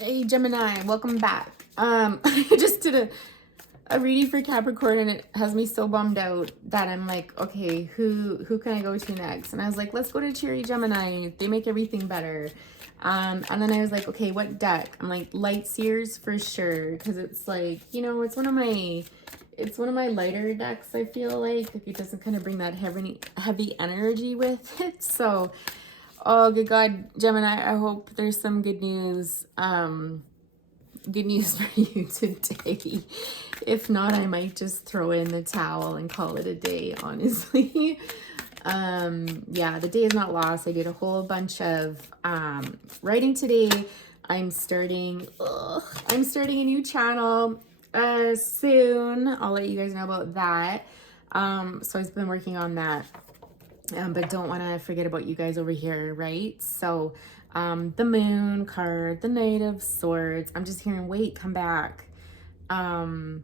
Hey Gemini, welcome back. I just did a reading for Capricorn and it has me so bummed out that I'm like, okay, who can I go to next? And I was like, let's go to Cheery Gemini. They make everything better. And then I was like, okay, what deck? I'm like, Light Seers for sure, because it's like, you know, it's one of my lighter decks. I feel like it doesn't kind of bring that heavy energy with it. So oh, good God, Gemini, I hope there's some good news. Good news for you today. If not, I might just throw in the towel and call it a day, honestly. Yeah, the day is not lost. I did a whole bunch of writing today. I'm starting a new channel soon. I'll let you guys know about that. So I've been working on that. But don't want to forget about you guys over here, right? So the Moon card, the Knight of Swords. I'm just hearing, wait, come back. Give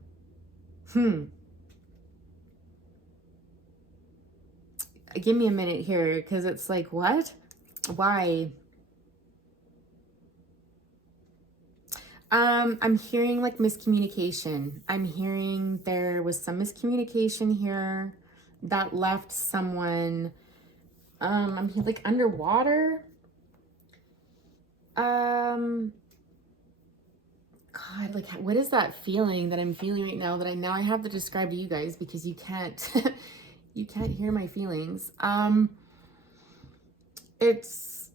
me a minute here, because it's like, what? Why? I'm hearing like miscommunication. I'm hearing there was some miscommunication here that left someone I'm like underwater. God, like what is that feeling that I'm feeling right now that I have to describe to you guys, because you can't you can't hear my feelings. It's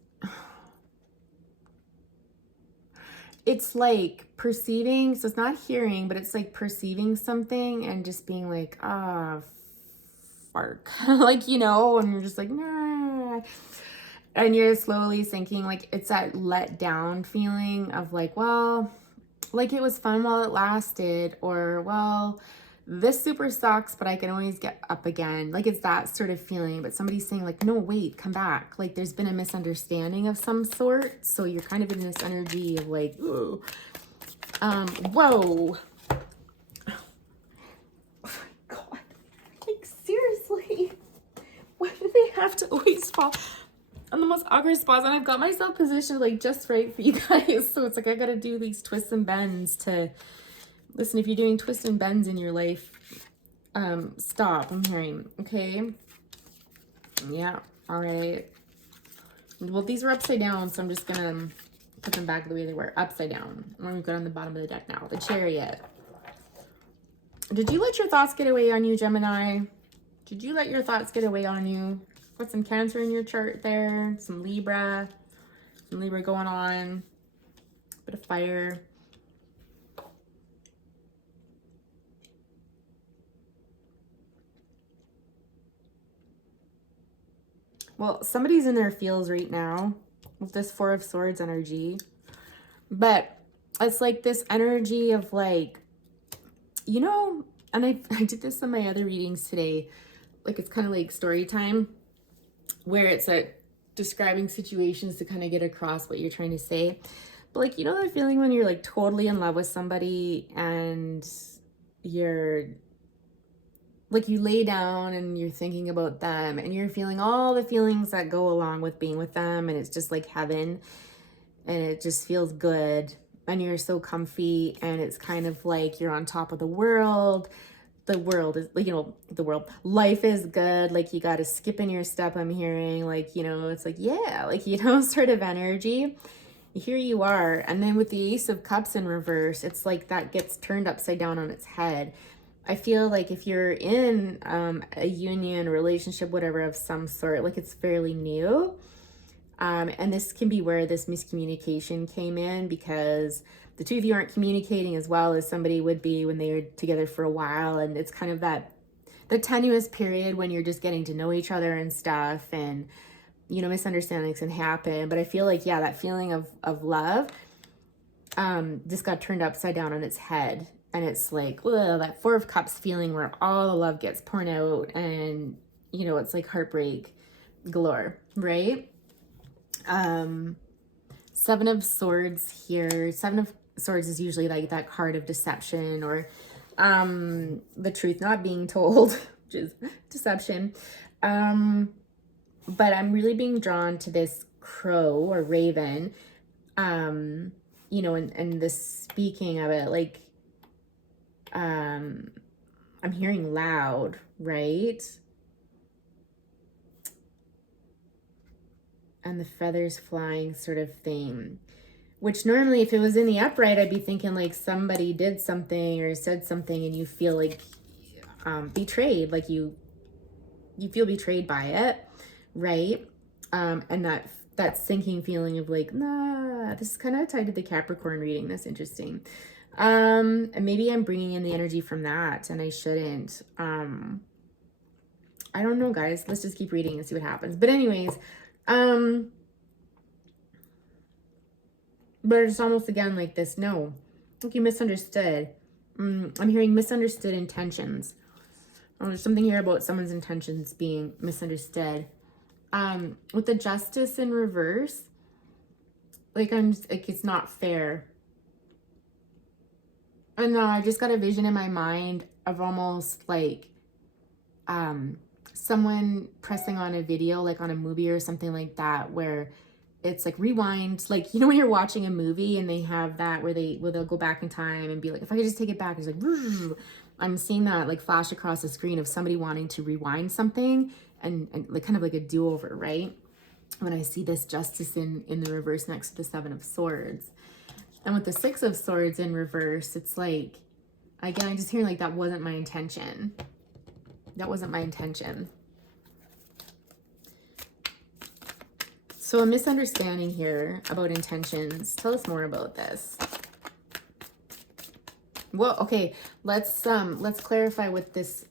like perceiving, so it's not hearing, but it's like perceiving something and just being like, ah, fark. Like, you know, and you're just like, nah. And you're slowly thinking, like, it's that let down feeling of like, well, like it was fun while it lasted, or well, this super sucks, but I can always get up again. Like it's that sort of feeling, but somebody's saying like, no, wait, come back. Like there's been a misunderstanding of some sort. So you're kind of in this energy of like, ooh, whoa. Oh my God. Like seriously, why do they have to always fall on the most awkward spots? And I've got myself positioned like just right for you guys. So it's like, I got to do these twists and bends to listen. If you're doing twists and bends in your life, stop. I'm hearing, okay. Yeah. All right. Well, these were upside down, so I'm just gonna put them back the way they were, upside down. We're gonna go on the bottom of the deck now. The Chariot. Did you let your thoughts get away on you, Gemini? Did you let your thoughts get away on you? Put some Cancer in your chart there, some Libra going on, bit of fire. Well, somebody's in their feels right now with this Four of Swords energy. But it's like this energy of like, you know, and I did this in my other readings today. Like it's kind of like story time, where it's like describing situations to kind of get across what you're trying to say. But like, you know that feeling when you're like totally in love with somebody and you're like, you lay down and you're thinking about them and you're feeling all the feelings that go along with being with them, and it's just like heaven, and it just feels good, and you're so comfy, and it's kind of like you're on top of the world. The world is, you know, life is good. Like you got to skip in your step, I'm hearing, like, you know, it's like, yeah, like, you know, sort of energy. Here you are. And then with the Ace of Cups in reverse, it's like that gets turned upside down on its head. I feel like if you're in a union, a relationship, whatever of some sort, like it's fairly new. And this can be where this miscommunication came in, because the two of you aren't communicating as well as somebody would be when they were together for a while. And it's kind of the tenuous period when you're just getting to know each other and stuff, and, you know, misunderstandings can happen. But I feel like, yeah, that feeling of love just got turned upside down on its head. And it's like, ugh, that Four of Cups feeling where all the love gets poured out, and, you know, it's like heartbreak galore, right? Seven of Swords here. Seven of Swords is usually like that card of deception, or the truth not being told, which is deception. But I'm really being drawn to this crow or raven. you know, and the speaking of it, like, I'm hearing loud, right? And the feathers flying sort of thing. Which normally, if it was in the upright, I'd be thinking like somebody did something or said something and you feel like betrayed, like you feel betrayed by it, right? And that sinking feeling of like, nah, this is kind of tied to the Capricorn reading. That's interesting. And maybe I'm bringing in the energy from that and I shouldn't. I don't know, guys. Let's just keep reading and see what happens. But anyways, but it's almost again like this. No, like you misunderstood. I'm hearing misunderstood intentions. Oh, there's something here about someone's intentions being misunderstood. With the justice in reverse, like I'm just, like it's not fair. And I just got a vision in my mind of almost like someone pressing on a video, like on a movie or something like that, where it's like rewind, like, you know, when you're watching a movie and they have that where they'll go back in time and be like, if I could just take it back, it's like, I'm seeing that like flash across the screen of somebody wanting to rewind something and like kind of like a do-over, right? When I see this justice in the reverse next to the Seven of Swords. And with the Six of Swords in reverse, it's like, again, I'm just hearing like that wasn't my intention. That wasn't my intention. So a misunderstanding here about intentions. Tell us more about this. Well, okay, let's clarify what this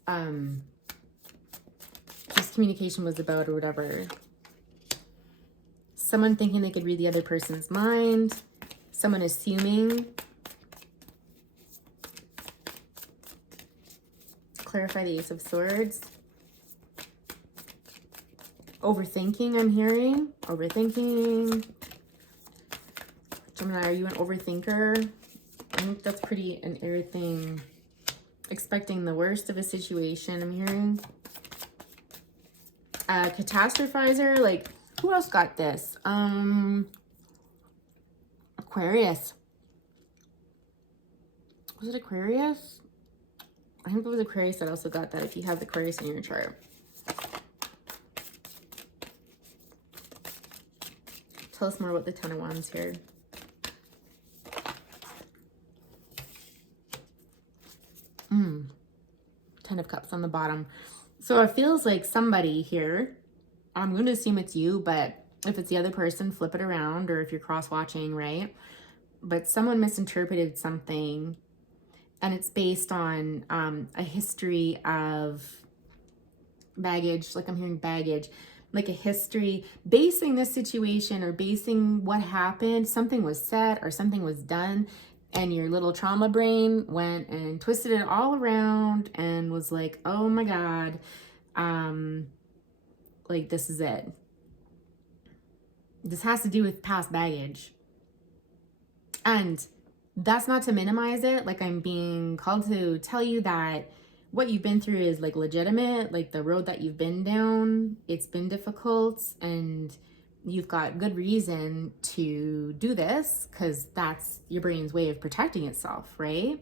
communication was about or whatever. Someone thinking they could read the other person's mind. Someone assuming. Clarify the Ace of Swords. Overthinking, I'm hearing. Overthinking. Gemini, are you an overthinker? I think that's pretty an air thing. Expecting the worst of a situation, I'm hearing. Catastrophizer, like, who else got this? Aquarius. Was it Aquarius? I think it was Aquarius that also got that if you have Aquarius in your chart. Tell us more about the Ten of Wands here. Ten of Cups on the bottom. So it feels like somebody here, I'm going to assume it's you, but if it's the other person, flip it around, or if you're cross-watching, right? But someone misinterpreted something, and it's based on a history of baggage, like I'm hearing baggage, like a history, basing this situation or basing what happened, something was said or something was done, and your little trauma brain went and twisted it all around and was like, oh my God, like this is it. This has to do with past baggage. And that's not to minimize it. Like I'm being called to tell you that what you've been through is like legitimate, like the road that you've been down, it's been difficult and you've got good reason to do this because that's your brain's way of protecting itself, right?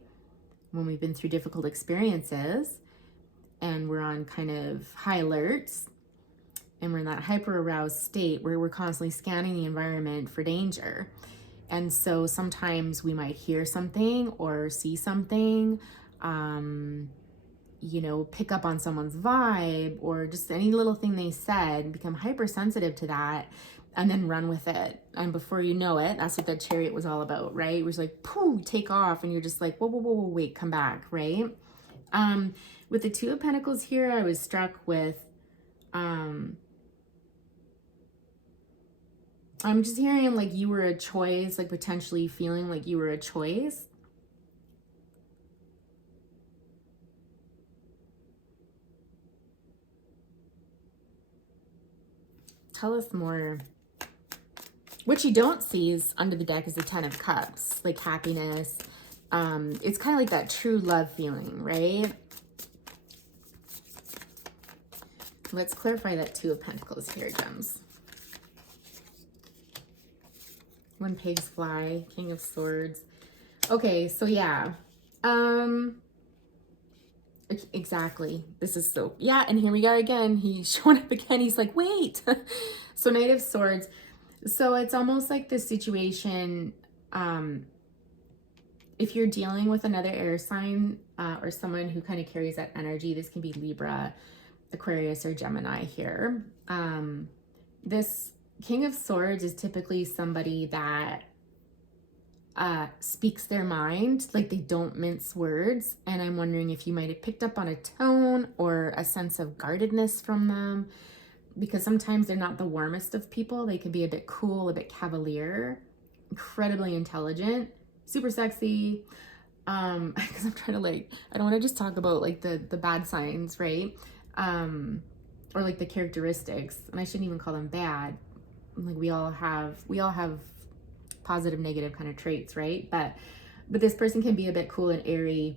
When we've been through difficult experiences and we're on kind of high alerts and we're in that hyper aroused state where we're constantly scanning the environment for danger. And so sometimes we might hear something or see something, you know, pick up on someone's vibe or just any little thing they said, become hypersensitive to that and then run with it. And before you know it, that's what that Chariot was all about, right? It was like, pooh, take off. And you're just like, whoa, whoa, whoa, whoa, wait, come back, right? With the Two of Pentacles here, I was struck with, I'm just hearing like you were a choice, like potentially feeling like you were a choice. Tell us more. What you don't see is under the deck is the Ten of Cups, like happiness. It's kind of like that true love feeling, right? Let's clarify that Two of Pentacles here, gems. When pigs fly, King of Swords. Okay, so yeah. Exactly. This is so, yeah, and here we go again. He's showing up again. He's like, wait. So Knight of Swords. So it's almost like this situation, if you're dealing with another air sign or someone who kind of carries that energy, this can be Libra, Aquarius, or Gemini here. This King of Swords is typically somebody that speaks their mind, like they don't mince words. And I'm wondering if you might have picked up on a tone or a sense of guardedness from them, because sometimes they're not the warmest of people. They could be a bit cool, a bit cavalier, incredibly intelligent, super sexy. Because I'm trying to like, I don't want to just talk about like the bad signs, right? Or like the characteristics, and I shouldn't even call them bad. Like we all have positive, negative kind of traits, right? But this person can be a bit cool and airy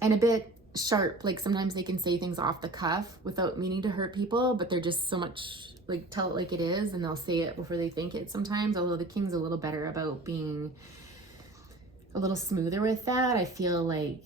and a bit sharp. Like sometimes they can say things off the cuff without meaning to hurt people, but they're just so much like tell it like it is, and they'll say it before they think it sometimes. Although the King's a little better about being a little smoother with that. I feel like,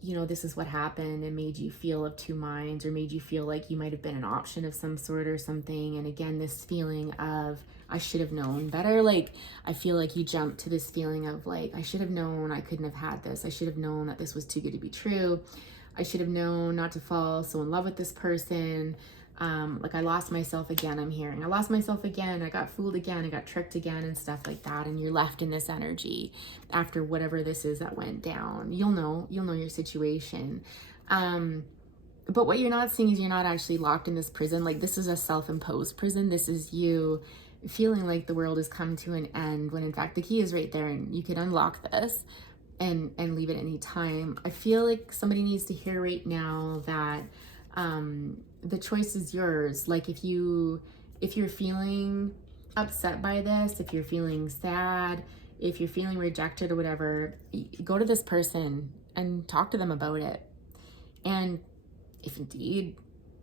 you know, this is what happened and made you feel of two minds, or made you feel like you might have been an option of some sort or something. And again, this feeling of, I should have known better. Like, I feel like you jumped to this feeling of like, I should have known I couldn't have had this. I should have known that this was too good to be true. I should have known not to fall so in love with this person. Like I lost myself again, I'm hearing. I lost myself again. I got fooled again. I got tricked again and stuff like that. And you're left in this energy after whatever this is that went down. You'll know your situation. But what you're not seeing is you're not actually locked in this prison. Like this is a self-imposed prison. This is you feeling like the world has come to an end, when in fact the key is right there and you can unlock this and leave it any time. I feel like somebody needs to hear right now that the choice is yours. Like if you're feeling upset by this, if you're feeling sad, if you're feeling rejected or whatever, go to this person and talk to them about it. And if indeed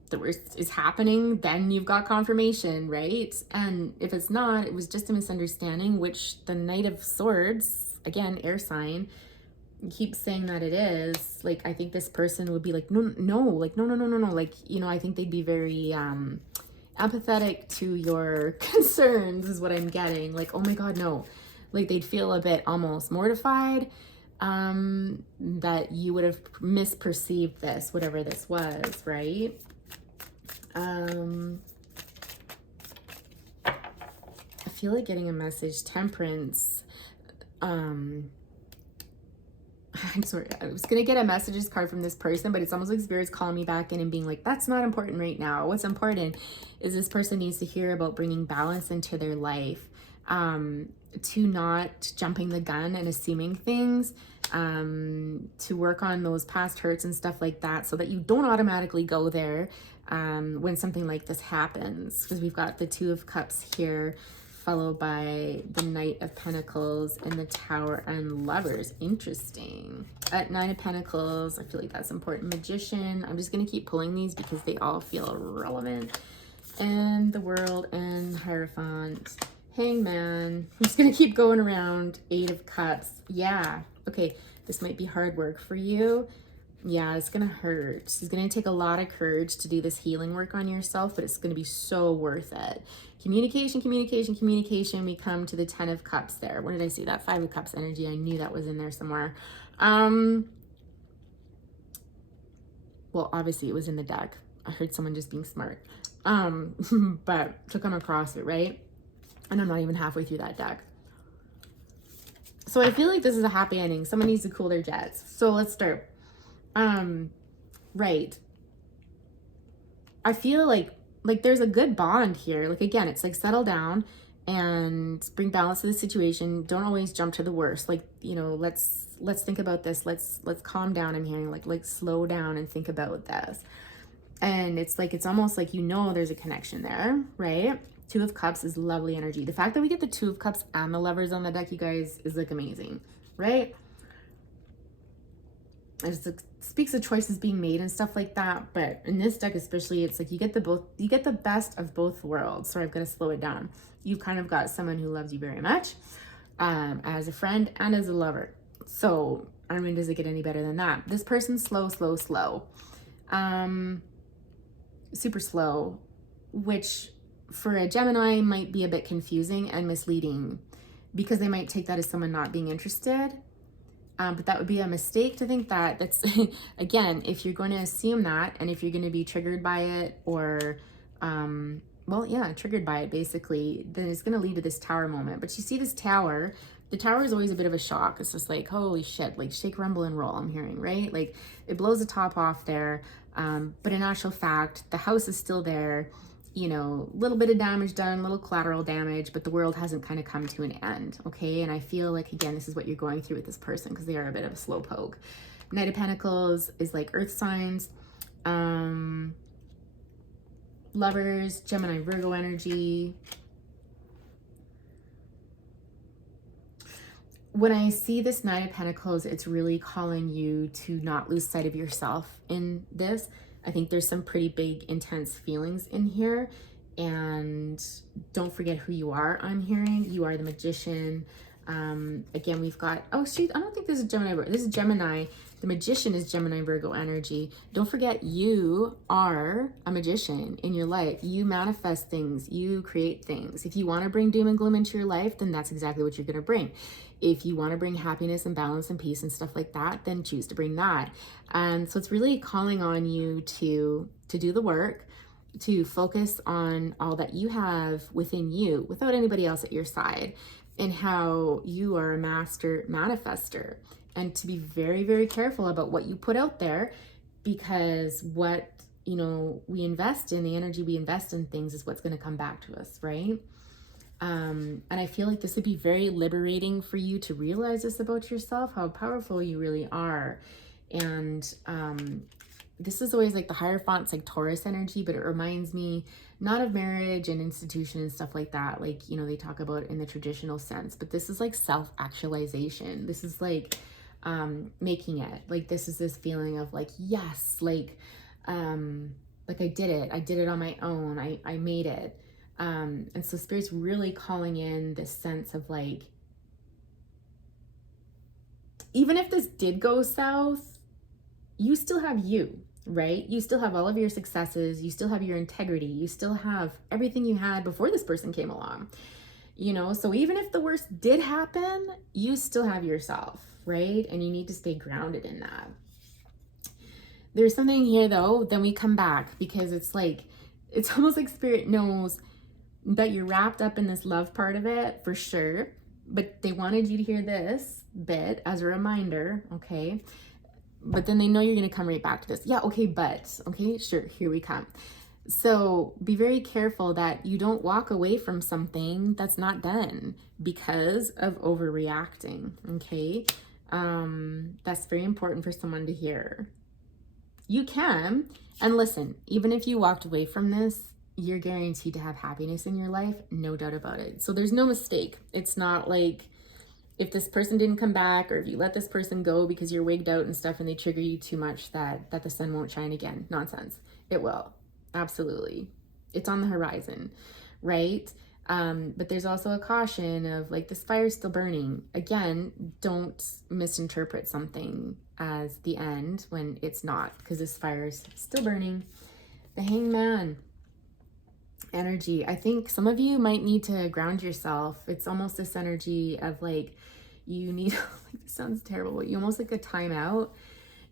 the worst is happening, then you've got confirmation, right? And if it's not, it was just a misunderstanding, which the Knight of Swords, again, air sign, keep saying that it is. Like I think this person would be like no, like, you know, I think they'd be very empathetic to your concerns is what I'm getting. Like, oh my god, no. Like they'd feel a bit almost mortified that you would have misperceived this, whatever this was, right? I feel like getting a message, Temperance. I'm sorry, I was gonna get a messages card from this person, but it's almost like Spirit's calling me back in and being like, that's not important right now. What's important is this person needs to hear about bringing balance into their life, to not jumping the gun and assuming things, to work on those past hurts and stuff like that, so that you don't automatically go there when something like this happens. Because we've got the Two of Cups here, followed by the Knight of Pentacles and the Tower and Lovers. Interesting. At Nine of Pentacles, I feel like that's important. Magician. I'm just going to keep pulling these because they all feel relevant. And the World and Hierophant. Hangman. I'm just going to keep going around. Eight of Cups. Yeah. Okay. This might be hard work for you. Yeah, it's going to hurt. It's going to take a lot of courage to do this healing work on yourself, but it's going to be so worth it. Communication. We come to the 10 of Cups there. What did I see? That 5 of Cups energy. I knew that was in there somewhere. Well, obviously it was in the deck. I heard someone just being smart. But to come across it, right? And I'm not even halfway through that deck. So I feel like this is a happy ending. Someone needs to cool their jets. So let's start. Right. I feel like there's a good bond here. Like, again, it's like settle down and bring balance to the situation. Don't always jump to the worst. Like, you know, let's think about this. Let's calm down. I'm hearing like slow down and think about this. And it's like, it's almost like, you know, there's a connection there, right? Two of Cups is lovely energy. The fact that we get the Two of Cups and the Lovers on the deck, you guys, is like amazing, right? it speaks of choices being made and stuff like that. But in this deck especially, it's like you get the best of both worlds. So I've got to slow it down. You've kind of got someone who loves you very much, as a friend and as a lover. So I mean, does it get any better than that? This person's slow, super slow, which for a Gemini might be a bit confusing and misleading, because they might take that as someone not being interested. But that would be a mistake to think that. That's, again, if you're going to assume that, and if you're going to be triggered by it, or, well, yeah, triggered by it, basically, then it's going to lead to this tower moment. But you see this tower, the tower is always a bit of a shock. It's just like, holy shit, like shake, rumble, and roll, I'm hearing, right? Like it blows the top off there. But in actual fact, the house is still there. You know, a little bit of damage done, little collateral damage, but the world hasn't kind of come to an end, okay? And I feel like, again, this is what you're going through with this person, because they are a bit of a slowpoke. Knight of Pentacles is like earth signs, lovers, Gemini, Virgo energy. When I see this Knight of Pentacles, it's really calling you to not lose sight of yourself in this. I think there's some pretty big, intense feelings in here. And don't forget who you are, I'm hearing. You are the Magician. Again, we've got, oh, shoot, I don't think this is Gemini. This is Gemini. The Magician is Gemini, Virgo energy. Don't forget, you are a magician in your life. You manifest things. You create things. If you want to bring doom and gloom into your life, then that's exactly what you're going to bring. If you want to bring happiness and balance and peace and stuff like that, then choose to bring that. And so it's really calling on you to do the work, to focus on all that you have within you without anybody else at your side, and how you are a master manifester, and to be very, very careful about what you put out there, because what, you know, we invest in, the energy we invest in things is what's going to come back to us, right? And I feel like this would be very liberating for you to realize this about yourself, how powerful you really are. And this is always like the Hierophant's like Taurus energy, but it reminds me not of marriage and institution and stuff like that, like, you know, they talk about in the traditional sense, but this is like self-actualization. This is like making it, like, this is this feeling of like, yes, like I did it on my own, I made it. And so Spirit's really calling in this sense of like, even if this did go south, you still have you, right? You still have all of your successes. You still have your integrity. You still have everything you had before this person came along, you know? So even if the worst did happen, you still have yourself, right? And you need to stay grounded in that. There's something here though, then we come back, because it's like, it's almost like Spirit knows that you're wrapped up in this love part of it for sure, but they wanted you to hear this bit as a reminder, okay? But then they know you're going to come right back to this. Yeah, okay, but, okay, sure, here we come. So be very careful that you don't walk away from something that's not done because of overreacting, okay? That's very important for someone to hear. You can, and listen, even if you walked away from this, you're guaranteed to have happiness in your life, no doubt about it. So there's no mistake. It's not like if this person didn't come back, or if you let this person go because you're wigged out and stuff and they trigger you too much, that the sun won't shine again. Nonsense. It will. Absolutely. It's on the horizon, right? But there's also a caution of like, this fire's still burning. Again, don't misinterpret something as the end when it's not, because this fire's still burning. The Hangman energy. I think some of you might need to ground yourself. It's almost this energy of like, you need, like, this sounds terrible, but you almost like a timeout.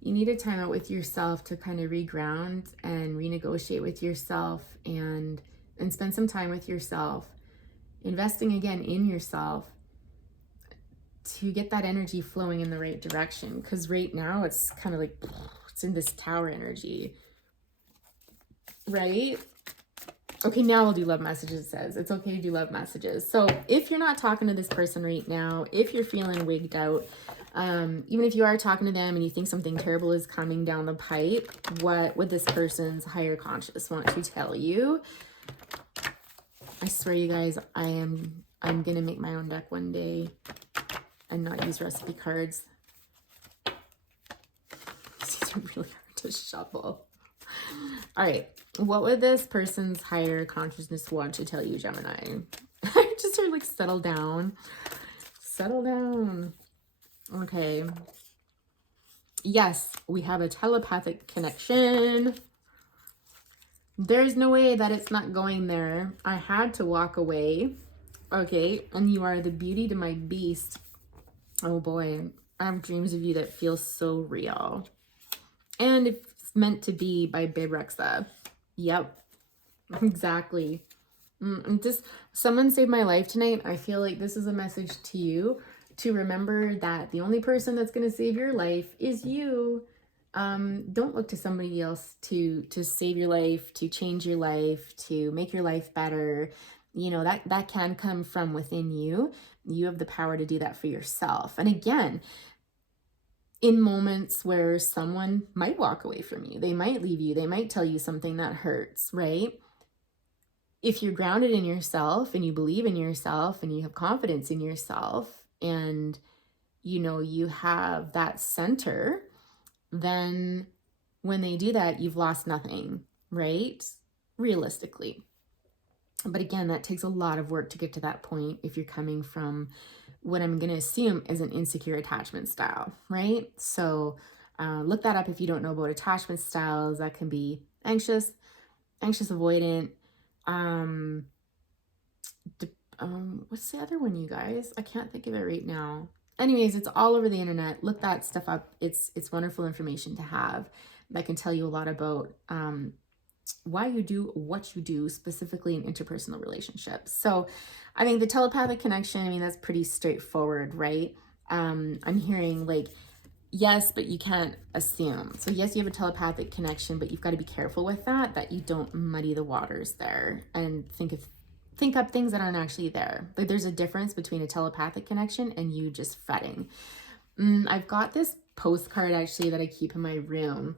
You need a timeout with yourself to kind of reground and renegotiate with yourself, and spend some time with yourself, investing again in yourself to get that energy flowing in the right direction. Because right now it's kind of like, it's in this tower energy, right? Okay, now we'll do love messages. It says it's okay to do love messages. So if you're not talking to this person right now, if you're feeling wigged out, even if you are talking to them and you think something terrible is coming down the pipe, what would this person's higher conscious want to tell you? I swear, you guys, I'm gonna make my own deck one day and not use recipe cards. really hard to shuffle. All right. What would this person's higher consciousness want to tell you, Gemini? I just heard like settle down. Settle down. Okay. Yes, we have a telepathic connection. There's no way that it's not going there. I had to walk away. Okay. And you are the beauty to my beast. Oh boy. I have dreams of you that feel so real. And it's meant to be by Babe Rexa. Yep. Exactly. Just someone saved my life tonight. I feel like this is a message to you to remember that the only person that's going to save your life is you. Don't look to somebody else to save your life, to change your life, to make your life better. You know, that can come from within you. You have the power to do that for yourself. And again, in moments where someone might walk away from you, they might leave you, they might tell you something that hurts, right? If you're grounded in yourself and you believe in yourself and you have confidence in yourself and, you know, you have that center, then when they do that, you've lost nothing, right? Realistically. But again, that takes a lot of work to get to that point if you're coming from what I'm going to assume is an insecure attachment style, right? So look that up if you don't know about attachment styles. That can be anxious avoidant. What's the other one, you guys? I can't think of it right now. Anyways, it's all over the internet. Look that stuff up. It's wonderful information to have that can tell you a lot about why you do what you do, specifically in interpersonal relationships. So I think the telepathic connection, I mean, that's pretty straightforward, right? I'm hearing like, yes, but you can't assume. So yes, you have a telepathic connection, but you've got to be careful with that you don't muddy the waters there and think up things that aren't actually there. Like there's a difference between a telepathic connection and you just fretting. I've got this postcard actually that I keep in my room.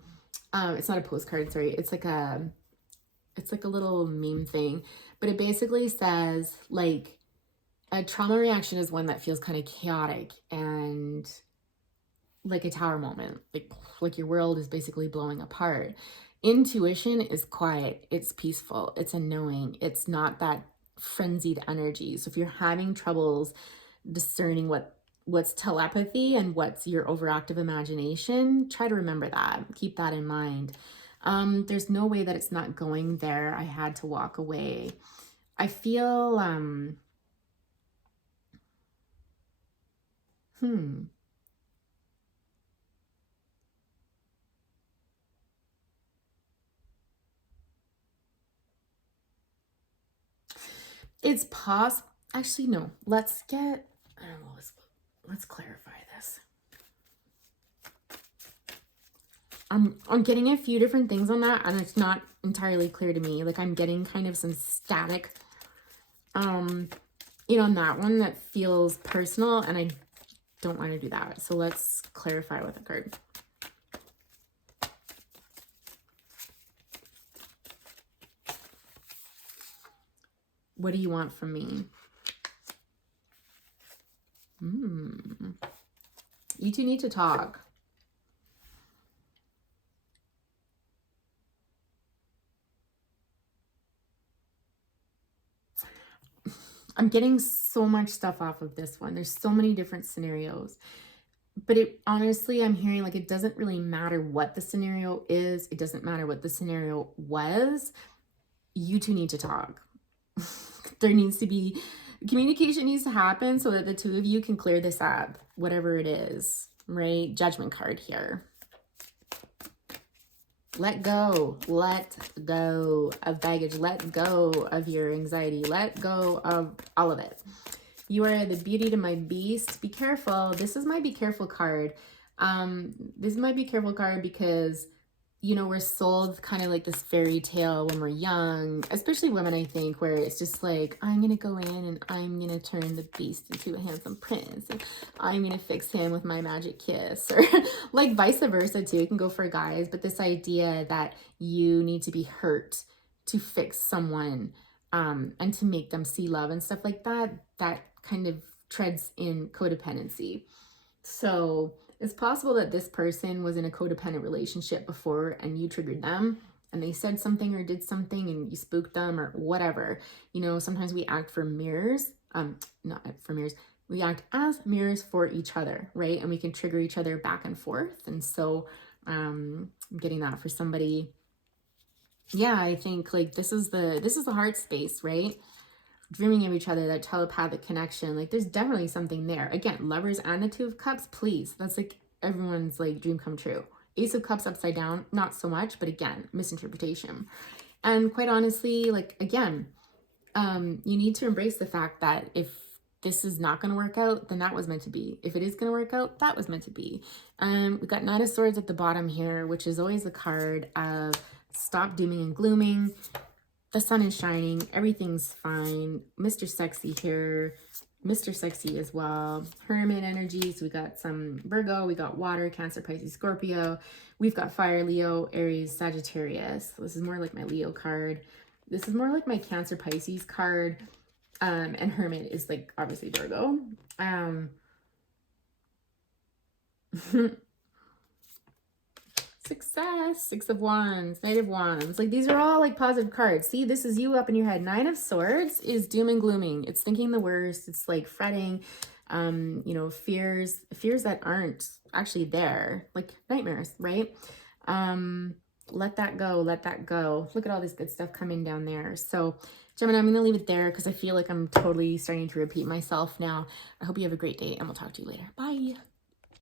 It's not a postcard, sorry. It's like a little meme thing, but it basically says like a trauma reaction is one that feels kind of chaotic and like a tower moment, like your world is basically blowing apart. Intuition is quiet, it's peaceful, it's a knowing, it's not that frenzied energy. So if you're having troubles discerning what's telepathy and what's your overactive imagination, try to remember that, keep that in mind. There's no way that it's not going there. I had to walk away. I feel it's possible. Actually, no. Let's clarify this. I'm getting a few different things on that, and it's not entirely clear to me. Like I'm getting kind of some static, on that one that feels personal, and I don't want to do that. So let's clarify with a card. What do you want from me? You two need to talk. I'm getting so much stuff off of this one. There's so many different scenarios. But it honestly, I'm hearing like it doesn't really matter what the scenario is. It doesn't matter what the scenario was. You two need to talk. There needs to be communication needs to happen so that the two of you can clear this up, whatever it is, right? Judgment card here. Let go of baggage. Let go of your anxiety. Let go of all of it. You are the beauty to my beast. Be careful. This is my be careful card. This is my be careful card because, we're sold kind of like this fairy tale when we're young, especially women, I think, where it's just like, I'm going to go in and I'm going to turn the beast into a handsome prince. And I'm going to fix him with my magic kiss. Or like vice versa too. It can go for guys. But this idea that you need to be hurt to fix someone and to make them see love and stuff like that, that kind of treads in codependency. So It's possible that this person was in a codependent relationship before and you triggered them and they said something or did something and you spooked them or whatever. You know, sometimes we act for mirrors, not for mirrors. We act as mirrors for each other, right? And we can trigger each other back and forth. And so I'm getting that for somebody. Yeah, I think like this is the heart space, right? Dreaming of each other, that telepathic connection. Like there's definitely something there. Again, Lovers and the Two of Cups, please. That's like everyone's like dream come true. Ace of Cups upside down, not so much, but again, misinterpretation. And quite honestly, like again, you need to embrace the fact that if this is not going to work out, then that was meant to be. If it is going to work out, that was meant to be. We got Knight of Swords at the bottom here, which is always a card of stop dooming and glooming. The sun is shining. Everything's fine. Mr. Sexy here. Mr. Sexy as well. Hermit energy. So we got some Virgo. We got water, Cancer, Pisces, Scorpio. We've got fire, Leo, Aries, Sagittarius. So this is more like my Leo card. This is more like my Cancer, Pisces card. And Hermit is like obviously Virgo. Success, Six of Wands, Knight of Wands. Like these are all like positive cards. See, this is you up in your head. Nine of Swords is doom and glooming. It's thinking the worst. It's like fretting, you know, fears that aren't actually there, like nightmares, right? Let that go, let that go. Look at all this good stuff coming down there. So Gemini, I'm going to leave it there because I feel like I'm totally starting to repeat myself now. I hope you have a great day and we'll talk to you later. Bye.